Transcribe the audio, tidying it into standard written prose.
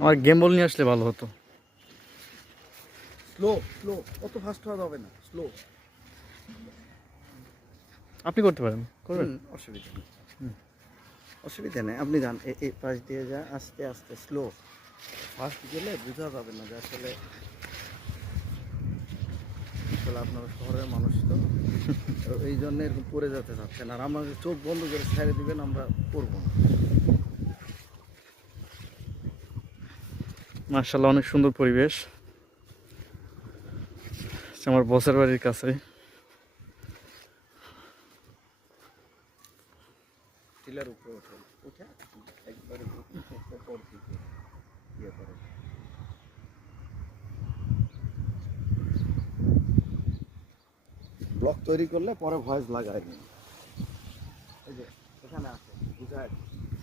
আমার গেম বল নিয়ে আসলে ভালো হতো। স্লো স্লো, অত ফাস্ট হওয়া যাবে না, স্লো। আপনি করতে পারেন, করবেন? অসুবিধা নেই, অসুবিধা নেই। আপনি যান, এই পাশ দিয়ে যা, আস্তে আস্তে স্লো। ফাস্ট গেলে বোঝা যাবে না যে আসলে আসলে আপনারা শহরের মানুষ তো এই জন্য এরকম পড়ে যেতে চাচ্ছেন। আর আমাদের চোখ বন্ধ করে ছেড়ে দিবেন, আমরা পড়বো না। মাশাআল্লাহ, অনেক সুন্দর পরিবেশ। আমার বসের বাড়ির কাছে। টিলার উপরে ওঠেন, উঠে একবারে উপর দিকে ইয়ে করেন। ব্লক তৈরি করলে পরে ভয়েস লাগায় নি। এই যে এখানে আছে, বুঝায়